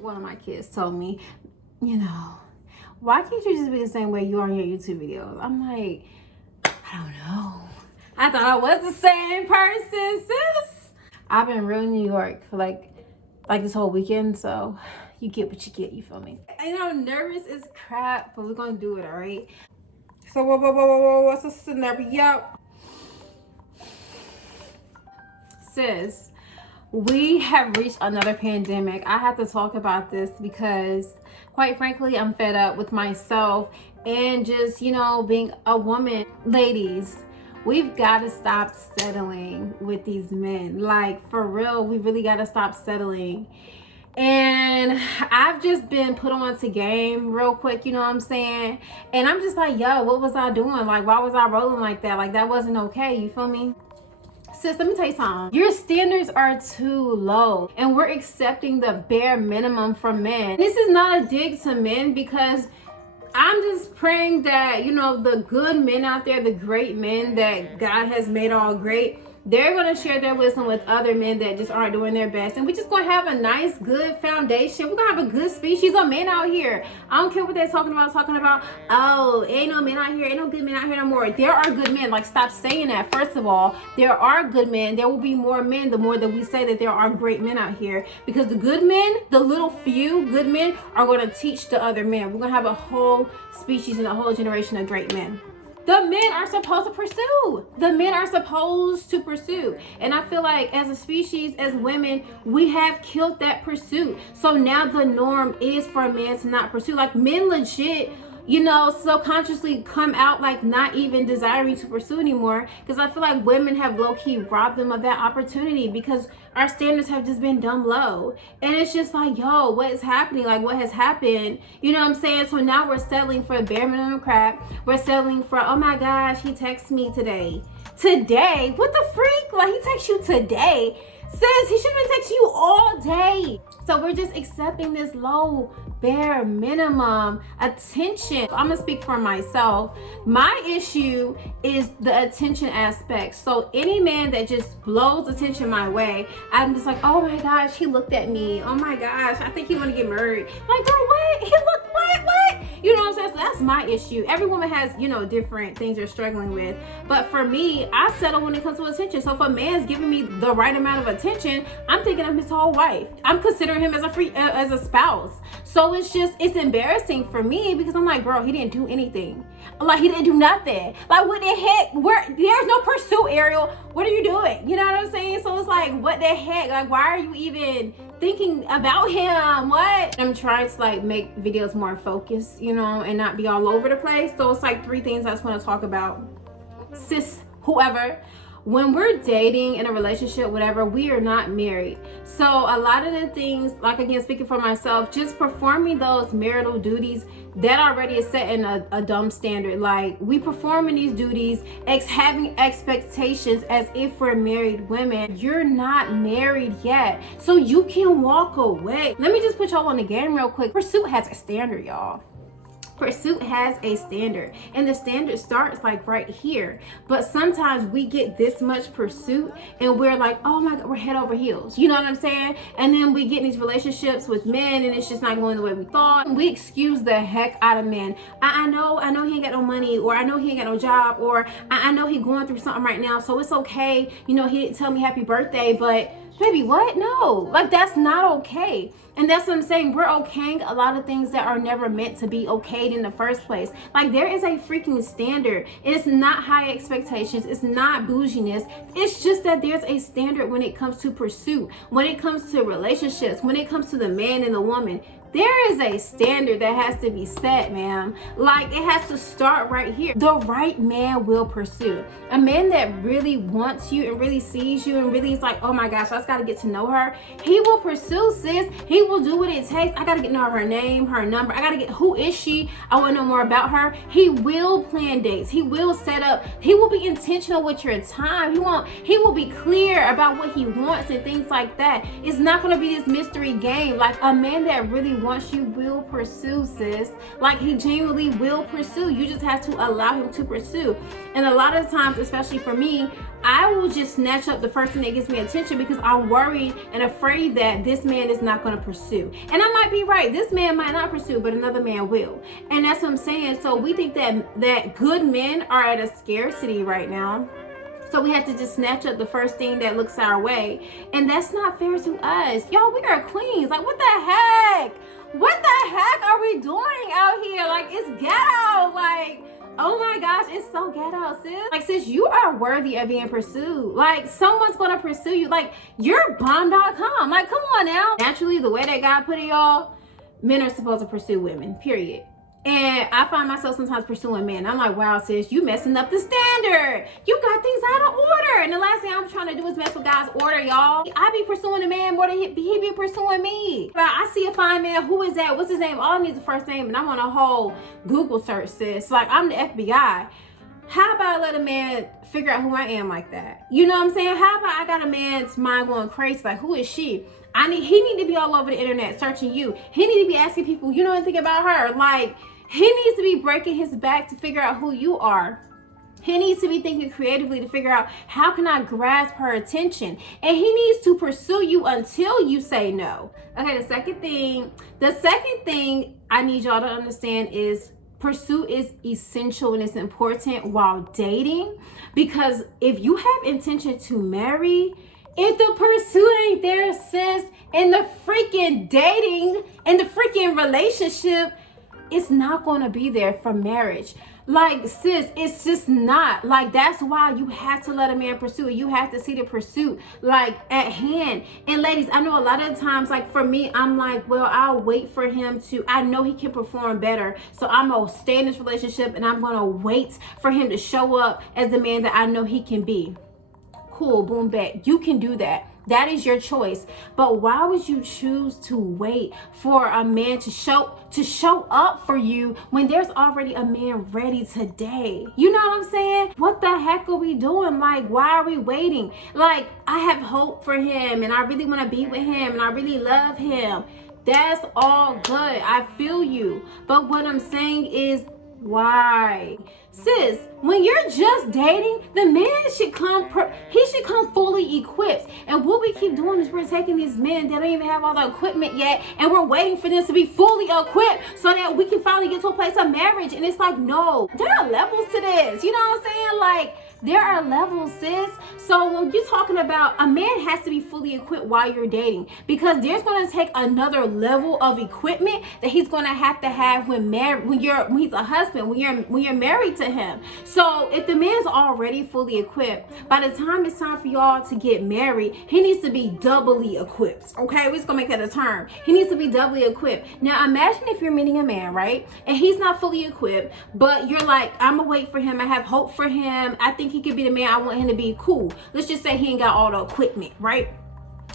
One of my kids told me, why can't you just be the same way you are in your YouTube videos? I'm like, I don't know. I thought I was the same person, sis. I've been real New York for like this whole weekend, so you get what you get, you feel me? I know I'm nervous as crap, but we're gonna do it, all right? So what's the scenario? Sis, we have reached another pandemic. I have to talk about this because quite frankly, I'm fed up with myself and just, being a woman. Ladies, we've got to stop settling with these men. Like, for real, we really got to stop settling. And I've just been put on to game real quick, you know what I'm saying? And I'm just like, yo, what was I doing? Like, why was I rolling like that? Like, that wasn't okay, you feel me? Sis, let me tell you something. Your standards are too low, and we're accepting the bare minimum from men. This is not a dig to men, because I'm just praying that, the good men out there, the great men that God has made all great, they're going to share their wisdom with other men that just aren't doing their best. And we're just going to have a nice, good foundation. We're going to have a good species of men out here. I don't care what they're talking about, oh, ain't no men out here. Ain't no good men out here no more. There are good men. Like, stop saying that. First of all, there are good men. There will be more men the more that we say that there are great men out here. Because the good men, the little few good men, are going to teach the other men. We're going to have a whole species and a whole generation of great men. The men are supposed to pursue. The men are supposed to pursue. And I feel like as a species, as women, we have killed that pursuit. So now the norm is for a man to not pursue. Like, men legit, subconsciously come out like not even desiring to pursue anymore, because I feel like women have low-key robbed them of that opportunity because our standards have just been dumb low. And it's just like, yo, what is happening? Like, what has happened? You know what I'm saying? So now we're settling for bare minimum crap. We're settling for, oh my gosh, he texted me today. Today? What the freak? Like, he texted you today? Sis, he should have been texting you all day. So we're just accepting this low, bare minimum attention. I'm gonna speak for myself. My issue is the attention aspect. So any man that just blows attention my way, I'm just like, oh my gosh, he looked at me. Oh my gosh, I think he wanna get married. Like, girl, what? He looked, what? You know what I'm saying? So that's my issue. Every woman has, different things they're struggling with. But for me, I settle when it comes to attention. So if a man's giving me the right amount of attention, I'm thinking I'm his whole wife. I'm considering him as a spouse. So it's embarrassing for me, because I'm like, girl, he didn't do anything. Like, he didn't do nothing. Like, what the heck? There's no pursuit, Ariel. What are you doing? You know what I'm saying? So it's like, what the heck? Like, why are you even thinking about him? What? I'm trying to like make videos more focused, and not be all over the place. So it's like 3 things I just want to talk about. Sis, whoever, when we're dating, in a relationship, whatever, we are not married. So a lot of the things, like, again, speaking for myself, just performing those marital duties, that already is setting a dumb standard. Like, we performing these duties, having expectations as if we're married women. You're not married yet, so you can walk away. Let me just put y'all on the game real quick. Pursuit has a standard, y'all. Pursuit has a standard, and the standard starts like right here. But sometimes we get this much pursuit and we're like, oh my God, we're head over heels. You know what I'm saying? And then we get in these relationships with men and it's just not going the way we thought. We excuse the heck out of men. I know he ain't got no money, or I know he ain't got no job, or I know he going through something right now, so it's okay. He didn't tell me happy birthday, but baby, what? No, like, that's not okay. And that's what I'm saying. We're okaying a lot of things that are never meant to be okayed in the first place. Like, there is a freaking standard. It's not high expectations. It's not bouginess. It's just that there's a standard when it comes to pursuit, when it comes to relationships, when it comes to the man and the woman. There is a standard that has to be set, ma'am. Like, it has to start right here. The right man will pursue. A man that really wants you and really sees you and really is like, oh my gosh, I just gotta get to know her. He will pursue, sis. He will do what it takes. I gotta get to know her name, her number. I gotta get, who is she? I wanna know more about her. He will plan dates. He will set up. He will be intentional with your time. He will be clear about what he wants and things like that. It's not gonna be this mystery game. Like, a man that really wants you will pursue, sis. Like, he genuinely will pursue. You just have to allow him to pursue. And a lot of times, especially for me, I will just snatch up the first thing that gives me attention because I'm worried and afraid that this man is not going to pursue. And I might be right. This man might not pursue, but another man will. And that's what I'm saying. So we think that good men are at a scarcity right now. So we have to just snatch up the first thing that looks our way. And that's not fair to us. Y'all, we are queens. Like, what the heck? What the heck are we doing out here? Like, it's ghetto. Like, oh my gosh, it's so ghetto, sis. Like, sis, you are worthy of being pursued. Like, someone's gonna pursue you. Like, you're bomb.com. Like, come on now. Naturally, the way that God put it, y'all, men are supposed to pursue women, period. And I find myself sometimes pursuing men. I'm like, wow, sis, you messing up the standard. You got things out of order. And the last thing I'm trying to do is mess with God's order, y'all. I be pursuing a man more than he be pursuing me. But I see a fine man. Who is that? What's his name? All I need is the first name. And I'm on a whole Google search, sis. Like, I'm the FBI. How about I let a man figure out who I am like that? You know what I'm saying? How about I got a man's mind going crazy? Like, who is she? He need to be all over the internet searching you. He need to be asking people, you know anything about her? Like, he needs to be breaking his back to figure out who you are. He needs to be thinking creatively to figure out, how can I grasp her attention? And he needs to pursue you until you say no. Okay, the second thing I need y'all to understand is pursuit is essential and it's important while dating. Because if you have intention to marry, if the pursuit ain't there, sis, and the freaking dating and the freaking relationship, it's not going to be there for marriage. Like, sis, it's just not. Like, that's why you have to let a man pursue. You have to see the pursuit, like, at hand. And ladies, I know a lot of times, like, for me, I'm like, well, I'll wait for him to, I know he can perform better. So I'm going to stay in this relationship and I'm going to wait for him to show up as the man that I know he can be. Cool, boom, back. You can do that. That is your choice. But why would you choose to wait for a man to show up for you when there's already a man ready today? You know what I'm saying? What the heck are we doing? Like, why are we waiting? Like, I have hope for him and I really want to be with him and I really love him. That's all good. I feel you. But what I'm saying is, why? Sis, when you're just dating, the man should come fully equipped. And what we keep doing is we're taking these men that don't even have all the equipment yet, and we're waiting for them to be fully equipped so that we can finally get to a place of marriage. And it's like, no, there are levels to this. You know what I'm saying? Like, there are levels, sis. So when you're talking about, a man has to be fully equipped while you're dating, because there's going to take another level of equipment that he's going to have when he's a husband, when you're married to him. So if the man's already fully equipped, by the time it's time for y'all to get married, he needs to be doubly equipped. Okay, we're just gonna make that a term. He needs to be doubly equipped. Now imagine if you're meeting a man, right, and he's not fully equipped, but you're like, I'm gonna wait for him, I have hope for him, I think he could be the man, I want him to be. Cool, let's just say he ain't got all the equipment, right?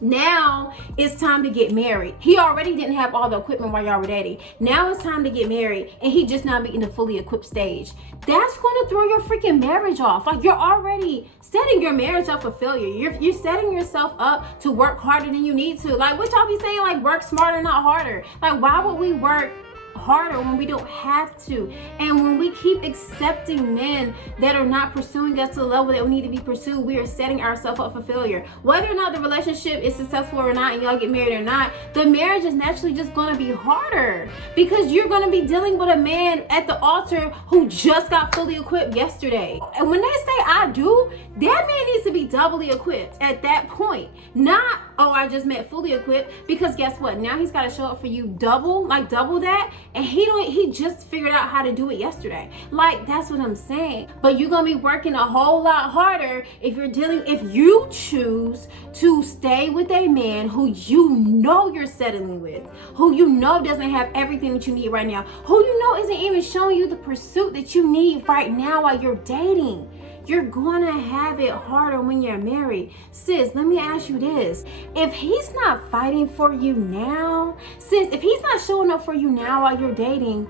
Now it's time to get married. He already didn't have all the equipment while y'all were dating. Now it's time to get married, and he just now be in the fully equipped stage. That's going to throw your freaking marriage off. Like, you're already setting your marriage up for failure. You're setting yourself up to work harder than you need to. Like, what y'all be saying, like, work smarter, not harder. Like, why would we work harder when we don't have to? And when we keep accepting men that are not pursuing us to the level that we need to be pursued, we are setting ourselves up for failure. Whether or not the relationship is successful or not, and y'all get married or not, the marriage is naturally just going to be harder, because you're going to be dealing with a man at the altar who just got fully equipped yesterday. And when they say I do, that man needs to be doubly equipped at that point. Not, oh, I just meant fully equipped, because guess what? Now he's got to show up for you double that. And he just figured out how to do it yesterday. Like, that's what I'm saying. But you're gonna be working a whole lot harder if you choose to stay with a man who you know you're settling with, who you know doesn't have everything that you need right now, who you know isn't even showing you the pursuit that you need right now while you're dating. You're gonna have it harder when you're married. Sis, let me ask you this. If he's not fighting for you now, sis, if he's not showing up for you now while you're dating,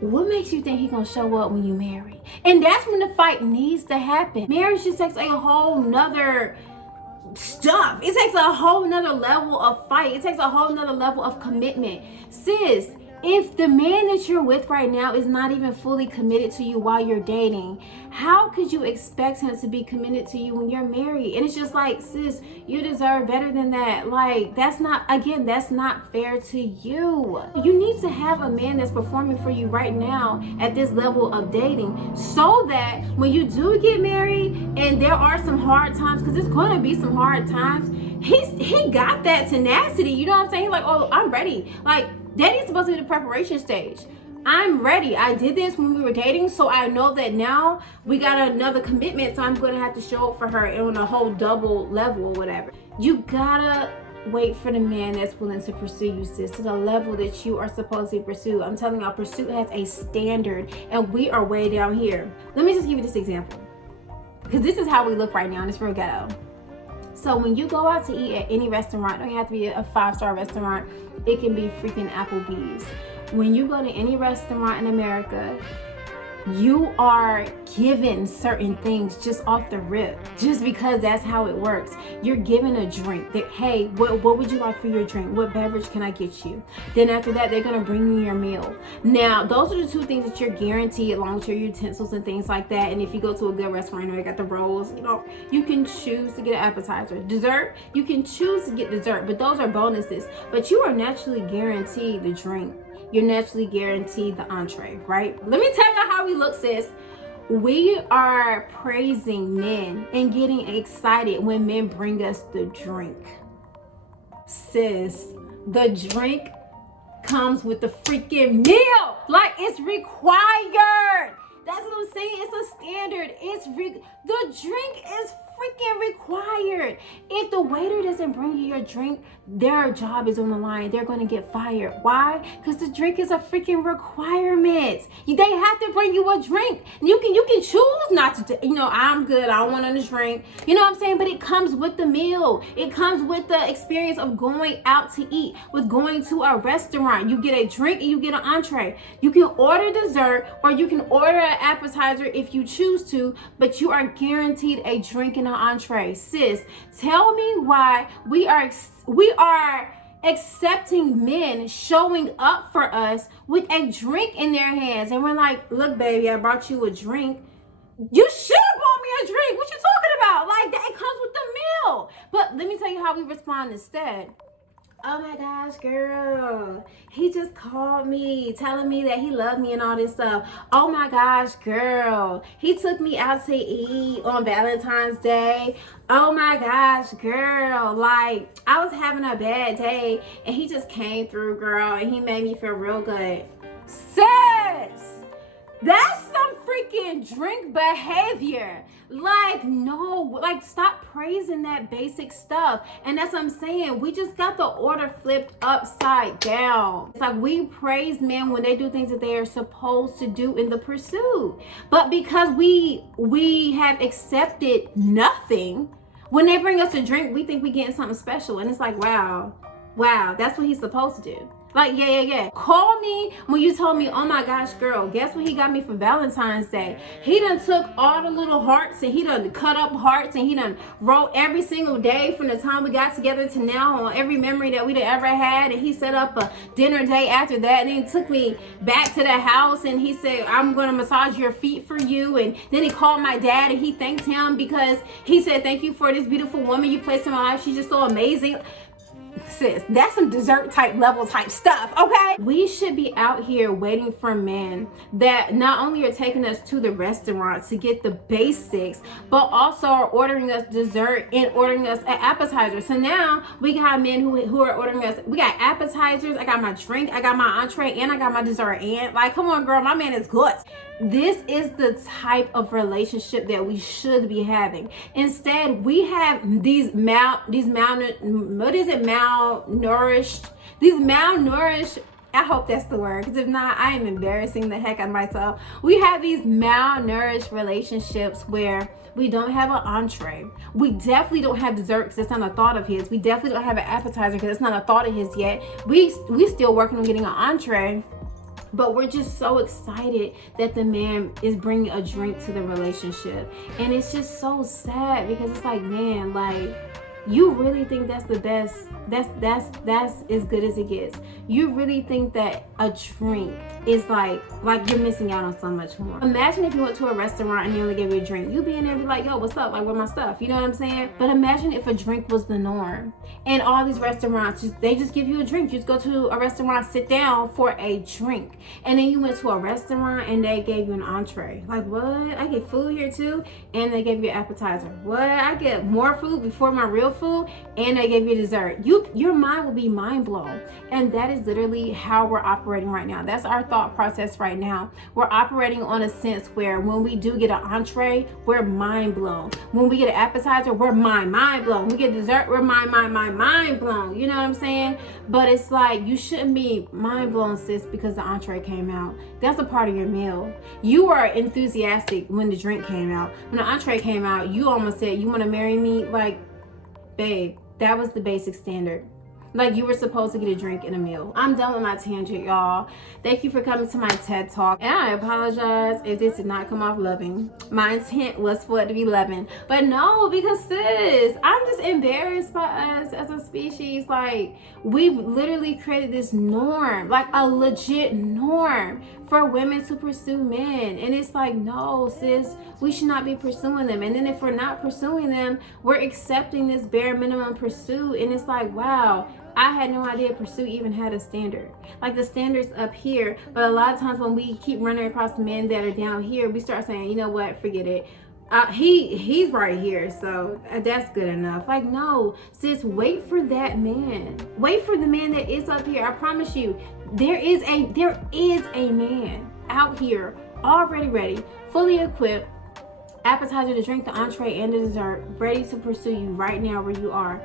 what makes you think he's gonna show up when you marry? And that's when the fight needs to happen. Marriage just takes a whole nother stuff. It takes a whole nother level of fight. It takes a whole nother level of commitment. Sis, if the man that you're with right now is not even fully committed to you while you're dating, how could you expect him to be committed to you when you're married? And it's just like, sis, you deserve better than that. Like, that's not fair to you. You need to have a man that's performing for you right now at this level of dating, so that when you do get married and there are some hard times, because it's going to be some hard times, he got that tenacity. You know what I'm saying? Like, oh, I'm ready. Like, dating's supposed to be the preparation stage. I'm ready. I did this when we were dating, so I know that now we got another commitment, so I'm going to have to show up for her on a whole double level or whatever. You gotta wait for the man that's willing to pursue you, sis, to the level that you are supposed to pursue. I'm telling y'all, pursuit has a standard, and we are way down here. Let me just give you this example, because this is how we look right now, and it's real ghetto. So when you go out to eat at any restaurant, don't have to be a 5-star restaurant. It can be freaking Applebee's. When you go to any restaurant in America, you are given certain things just off the rip, just because that's how it works. You're given a drink that, hey, what would you like for your drink? What beverage can I get you? Then after that, they're gonna bring you your meal. Now, those are the two things that you're guaranteed, along with your utensils and things like that. And if you go to a good restaurant, you know, they got the rolls, you know, you can choose to get an appetizer. Dessert, you can choose to get dessert, but those are bonuses. But you are naturally guaranteed the drink. You're naturally guaranteed the entree, right? Let me tell you how we look, sis. We are praising men and getting excited when men bring us the drink. Sis, the drink comes with the freaking meal. Like, it's required. That's what I'm saying. It's a standard. The drink is freaking required. If the waiter doesn't bring you your drink, their job is on the line. They're going to get fired. Why? Because the drink is a freaking requirement. They have to bring you a drink. You can choose not to, you know, I'm good, I don't want another drink. You know what I'm saying? But it comes with the meal. It comes with the experience of going out to eat, with going to a restaurant. You get a drink and you get an entree. You can order dessert or you can order an appetizer if you choose to, but you are guaranteed a drink and an entree. Sis, tell me why we are accepting men showing up for us with a drink in their hands, and we're like, look, baby, I brought you a drink. You should have bought me a drink. What you talking about? Like, that, it comes with the meal. But let me tell you how we respond instead. Oh my gosh, girl, he just called me telling me that he loved me and all this stuff. Oh my gosh, girl, he took me out to eat on Valentine's Day. Oh my gosh, girl, like, I was having a bad day and he just came through, girl, and he made me feel real good. Sis, that's some freaking drink behavior. Like, no, like, stop praising that basic stuff. And that's what I'm saying. We just got the order flipped upside down. It's like we praise men when they do things that they are supposed to do in the pursuit. But because we have accepted nothing, when they bring us a drink, we think we're getting something special. And it's like, wow, that's what he's supposed to do. Like, yeah. Call me when you told me, oh my gosh, girl, guess what he got me for Valentine's Day? He done took all the little hearts and he done cut up hearts and he done wrote every single day from the time we got together to now on every memory that we'd ever had. And he set up a dinner day after that. And he took me back to the house and he said, I'm going to massage your feet for you. And then he called my dad and he thanked him because he said, thank you for this beautiful woman you placed in my life. She's just so amazing. Sis, that's some dessert type level type stuff, okay? We should be out here waiting for men that not only are taking us to the restaurant to get the basics, but also are ordering us dessert and ordering us an appetizer. So now we got men who are ordering us, we got appetizers, I got my drink, I got my entree, and I got my dessert. And like, come on, girl, my man is good. This is the type of relationship that we should be having. Instead, we have these malnourished, I hope that's the word, because if not, I am embarrassing the heck out of myself. We have these malnourished relationships where we don't have an entree. We definitely don't have dessert because it's not a thought of his. We definitely don't have an appetizer because it's not a thought of his yet. We still working on getting an entree. But we're just so excited that the man is bringing a drink to the relationship. And it's just so sad because it's like, man, like, You really think that's the best? That's as good as it gets. You really think that a drink is like you're missing out on so much more. Imagine if you went to a restaurant and they only gave you a drink. You'd be in there and be like, yo, what's up? Like, where my stuff? You know what I'm saying? But imagine if a drink was the norm. And all these restaurants, they just give you a drink. You just go to a restaurant, sit down for a drink. And then you went to a restaurant and they gave you an entree. Like, what? I get food here too? And they gave you an appetizer. What? I get more food before my real food? And they gave you dessert. Your mind will be mind blown. And that is literally how we're operating right now. That's our thought process right now. We're operating on a sense where when we do get an entree, we're mind blown. When we get an appetizer, we're mind blown. We get dessert, we're mind blown. You know what I'm saying? But it's like, you shouldn't be mind blown, sis, because the entree came out. That's a part of your meal. You were enthusiastic when the drink came out. When the entree came out, you almost said, you want to marry me? Like, babe, that was the basic standard. Like, you were supposed to get a drink and a meal. I'm done with my tangent, y'all. Thank you for coming to my TED Talk. And I apologize if this did not come off loving. My intent was for it to be loving. But no, because sis, I'm just embarrassed by us as a species. Like, we've literally created this norm, like a legit norm for women to pursue men. And it's like, no, sis, we should not be pursuing them. And then if we're not pursuing them, we're accepting this bare minimum pursuit. And it's like, wow, I had no idea pursuit even had a standard. Like, the standard's up here, but a lot of times when we keep running across men that are down here, we start saying, you know what, forget it. He's right here, so that's good enough. Like, no, sis, wait for that man. Wait for the man that is up here. I promise you, there is a man out here already ready, fully equipped, appetizer, the drink, the entree, and the dessert, ready to pursue you right now where you are.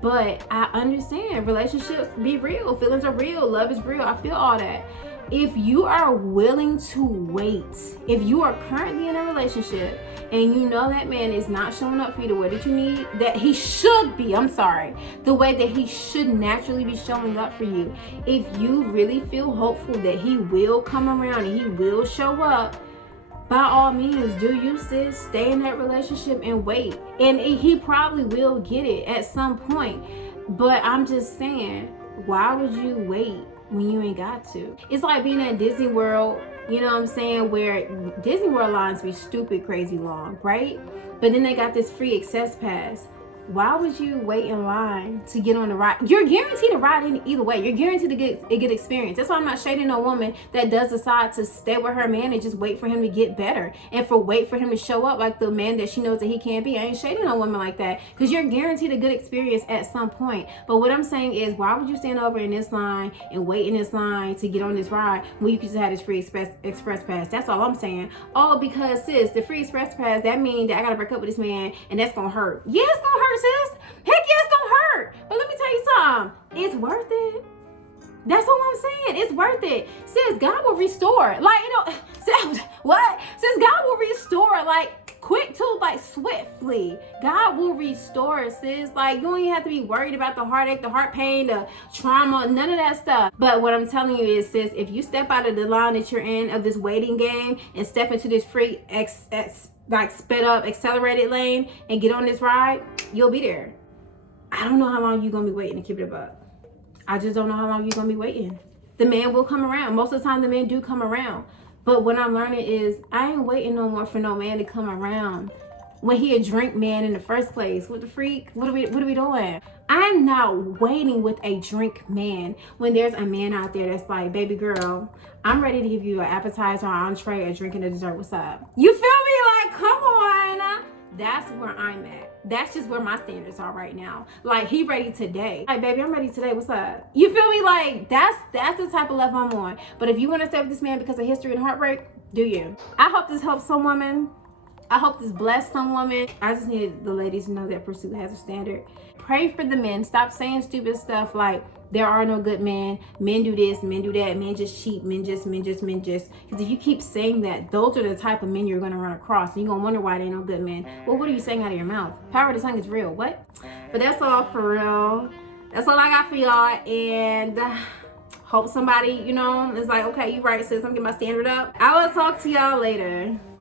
But I understand relationships be real, feelings are real, love is real. I feel all that. If you are willing to wait, if you are currently in a relationship and you know that man is not showing up for you the way that you need, that he should be, the way that he should naturally be showing up for you. If you really feel hopeful that he will come around and he will show up, by all means, do you, sis, stay in that relationship and wait. And he probably will get it at some point. But I'm just saying, why would you wait when you ain't got to? It's like being at Disney World, you know what I'm saying, where Disney World lines be stupid, crazy long, right? But then they got this free access pass. Why would you wait in line to get on the ride? You're guaranteed to ride either way. You're guaranteed to get a good experience. That's why I'm not shading a woman that does decide to stay with her man and just wait for him to get better and wait for him to show up like the man that she knows that he can't be. I ain't shading a woman like that, because you're guaranteed a good experience at some point. But what I'm saying is, why would you stand over in this line and wait in this line to get on this ride when you could just have this free express pass? That's all I'm saying. Oh, because sis, the free express pass, that means that I gotta break up with this man and that's gonna hurt. Yeah, it's gonna hurt, sis. Heck yeah, it's gonna hurt. But let me tell you something. It's worth it. That's all I'm saying. It's worth it. Sis, God will restore. Like, you know, sis, what? Sis, God will restore, like, quick too, like, swiftly. God will restore, sis. Like, you don't even have to be worried about the heartache, the heart pain, the trauma, none of that stuff. But what I'm telling you is, sis, if you step out of the line that you're in of this waiting game and step into this free like sped up accelerated lane and get on this ride, you'll be there. I don't know how long you're gonna be waiting to keep it up. I just don't know how long you're gonna be waiting. The man will come around. Most of the time the men do come around. But what I'm learning is, I ain't waiting no more for no man to come around when he a drink man in the first place. What the freak? What are we doing? I'm not waiting with a drink man when there's a man out there that's like, baby girl, I'm ready to give you an appetizer, an entree, a drink, and a dessert. What's up? You feel me? Like, come on. That's where I'm at. That's just where my standards are right now. Like, he ready today. Like, baby, I'm ready today. What's up? You feel me? Like, that's the type of level I'm on. But if you want to stay with this man because of history and heartbreak, do you? I hope this helps some woman. I hope this blessed some woman. I just needed the ladies to know that pursuit has a standard. Pray for the men. Stop saying stupid stuff like, there are no good men. Men do this, men do that. Men just cheat. Men just. Because if you keep saying that, those are the type of men you're going to run across. And you're going to wonder why there ain't no good men. Well, what are you saying out of your mouth? Power of the tongue is real. What? But that's all for real. That's all I got for y'all. And hope somebody, you know, is like, okay, you right, sis. I'm getting my standard up. I will talk to y'all later.